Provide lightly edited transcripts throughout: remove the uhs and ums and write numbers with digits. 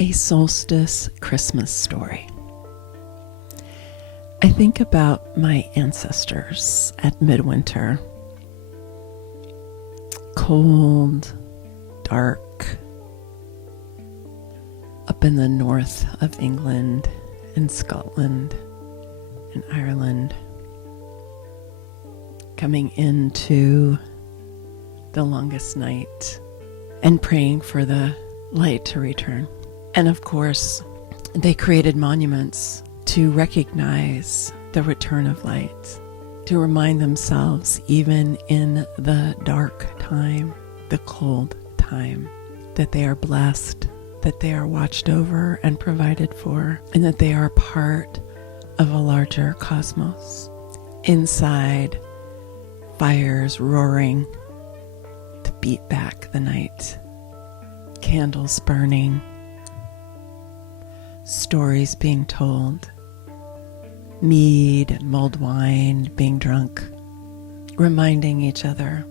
A solstice Christmas story. I think about my ancestors at midwinter. Cold, dark, up in the north of England and Scotland and Ireland, coming into the longest night and praying for the light to return. And of course, they created monuments to recognize the return of light, to remind themselves, even in the dark time, the cold time, that they are blessed, that they are watched over and provided for, and that they are part of a larger cosmos. Inside, fires roaring to beat back the night, candles burning, stories being told, mead and mulled wine being drunk, reminding each other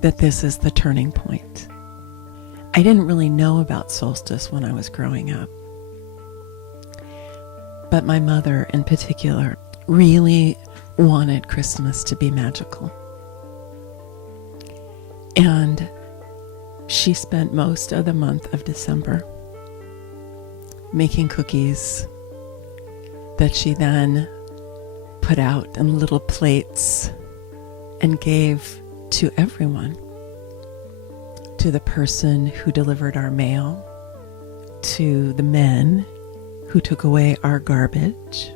that this is the turning point. I didn't really know about solstice when I was growing up, but my mother in particular really wanted Christmas to be magical. And she spent most of the month of December making cookies that she then put out in little plates and gave to everyone. To the person who delivered our mail, to the men who took away our garbage,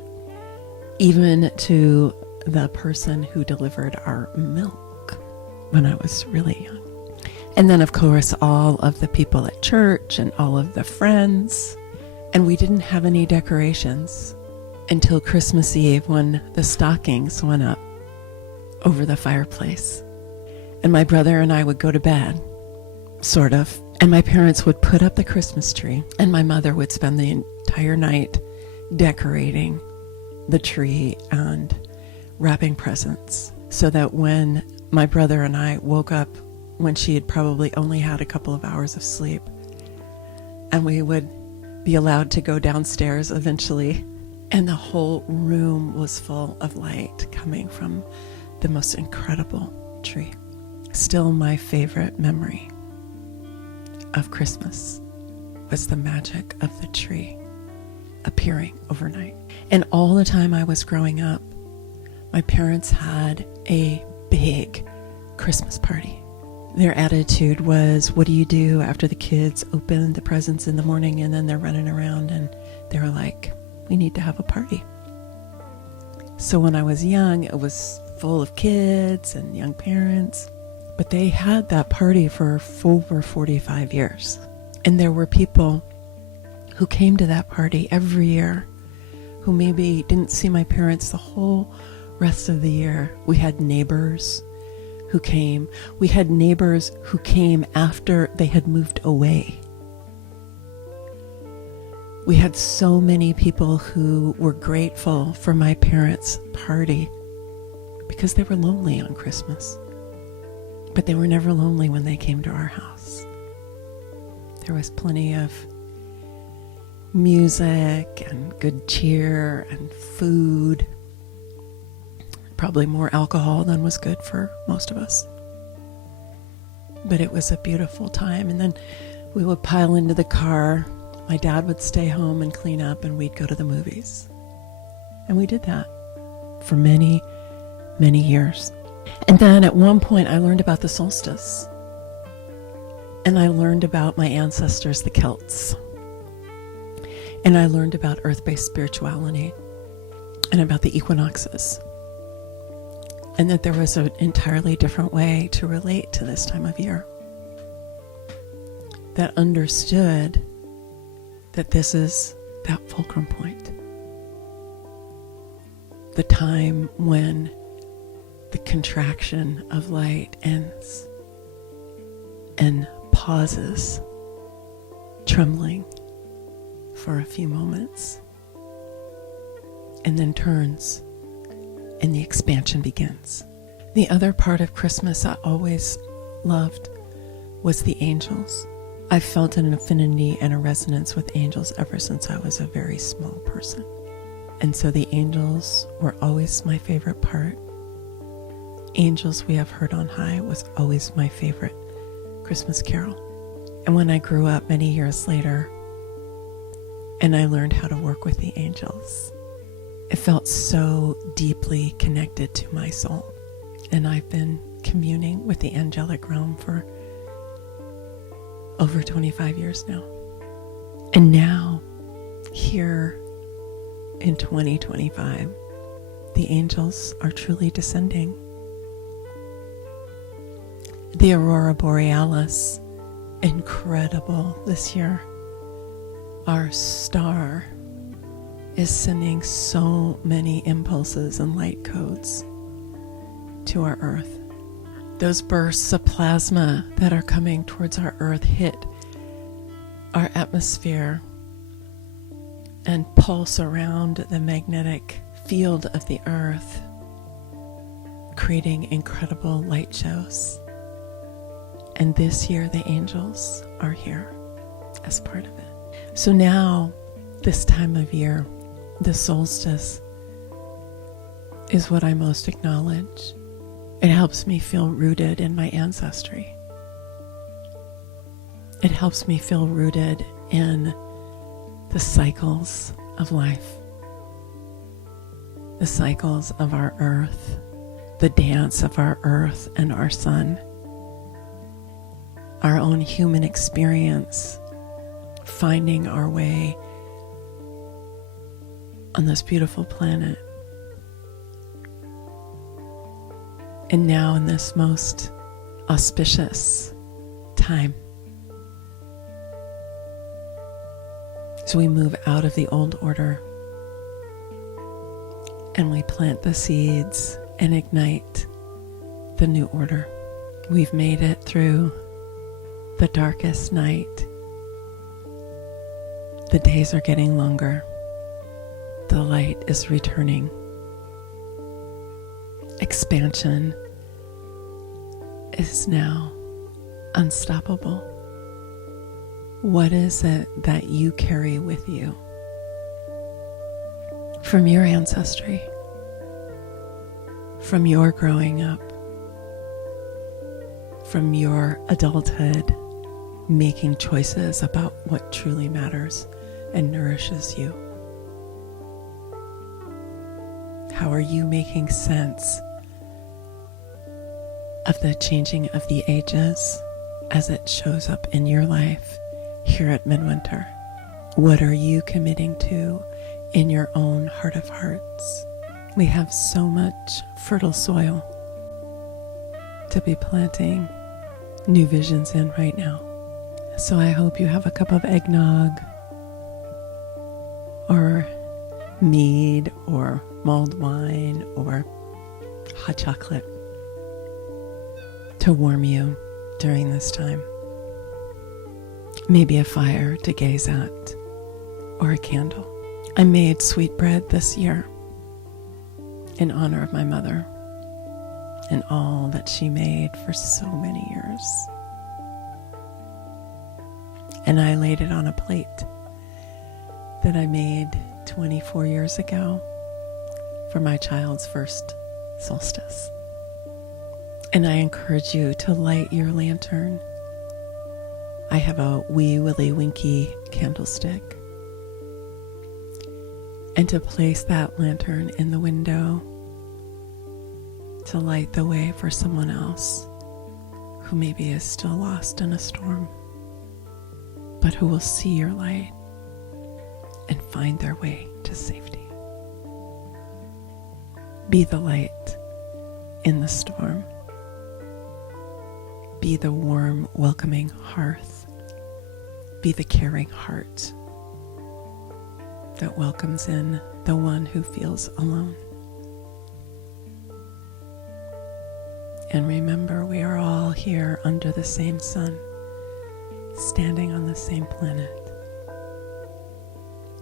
even to the person who delivered our milk when I was really young. And then, of course, all of the people at church and all of the friends. And we didn't have any decorations until Christmas Eve, when the stockings went up over the fireplace. And my brother and I would go to bed, sort of. And my parents would put up the Christmas tree, and my mother would spend the entire night decorating the tree and wrapping presents, so that when my brother and I woke up, when she had probably only had a couple of hours of sleep, and we would be allowed to go downstairs eventually, and the whole room was full of light coming from the most incredible tree. Still, my favorite memory of Christmas was the magic of the tree appearing overnight. And all the time I was growing up, my parents had a big Christmas party. Their attitude was, what do you do after the kids open the presents in the morning and then they're running around? And they were like, we need to have a party. So when I was young, it was full of kids and young parents. But they had that party for over 45 years. And there were people who came to that party every year who maybe didn't see my parents the whole rest of the year. We had neighbors who came. We had neighbors who came after they had moved away. We had so many people who were grateful for my parents' party because they were lonely on Christmas. But they were never lonely when they came to our house. There was plenty of music and good cheer and food. Probably more alcohol than was good for most of us. But it was a beautiful time. And then we would pile into the car. My dad would stay home and clean up, and we'd go to the movies. And we did that for many, many years. And then at one point I learned about the solstice. And I learned about my ancestors, the Celts. And I learned about earth-based spirituality and about the equinoxes. And that there was an entirely different way to relate to this time of year. That understood that this is that fulcrum point. The time when the contraction of light ends and pauses, trembling for a few moments, and then turns, and the expansion begins. The other part of Christmas I always loved was the angels. I've felt an affinity and a resonance with angels ever since I was a very small person. And so the angels were always my favorite part. Angels We Have Heard on High was always my favorite Christmas carol. And when I grew up many years later, and I learned how to work with the angels, it felt so deeply connected to my soul. And I've been communing with the angelic realm for over 25 years now. And now, here in 2025, the angels are truly descending. The Aurora Borealis, incredible this year. Our star is sending so many impulses and light codes to our Earth. Those bursts of plasma that are coming towards our Earth hit our atmosphere and pulse around the magnetic field of the Earth, creating incredible light shows. And this year, the angels are here as part of it. So now, this time of year, the solstice is what I most acknowledge. It helps me feel rooted in my ancestry. It helps me feel rooted in the cycles of life, the cycles of our earth, the dance of our earth and our sun, our own human experience, finding our way on this beautiful planet. And now in this most auspicious time, so we move out of the old order and we plant the seeds and ignite the new order. We've made it through the darkest night. The days are getting longer. The light is returning. Expansion is now unstoppable. What is it that you carry with you from your ancestry, from your growing up, from your adulthood, making choices about what truly matters and nourishes you? How are you making sense of the changing of the ages as it shows up in your life here at Midwinter? What are you committing to in your own heart of hearts? We have so much fertile soil to be planting new visions in right now. So I hope you have a cup of eggnog or mead or mulled wine or hot chocolate to warm you during this time. Maybe a fire to gaze at or a candle. I made sweetbread this year in honor of my mother and all that she made for so many years. And I laid it on a plate that I made 24 years ago for my child's first solstice. And I encourage you to light your lantern. I have a wee willy winky candlestick. And to place that lantern in the window to light the way for someone else who maybe is still lost in a storm, but who will see your light and find their way to safety. Be the light in the storm. Be the warm, welcoming hearth. Be the caring heart that welcomes in the one who feels alone. And remember, we are all here under the same sun, standing on the same planet,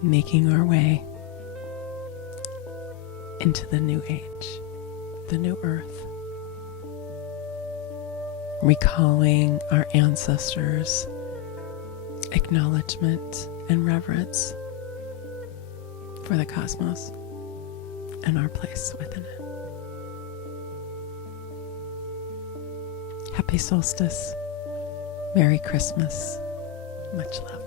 making our way into the new age, the new earth, recalling our ancestors acknowledgement and reverence for the cosmos and our place within it. Happy solstice. Merry Christmas. Much love.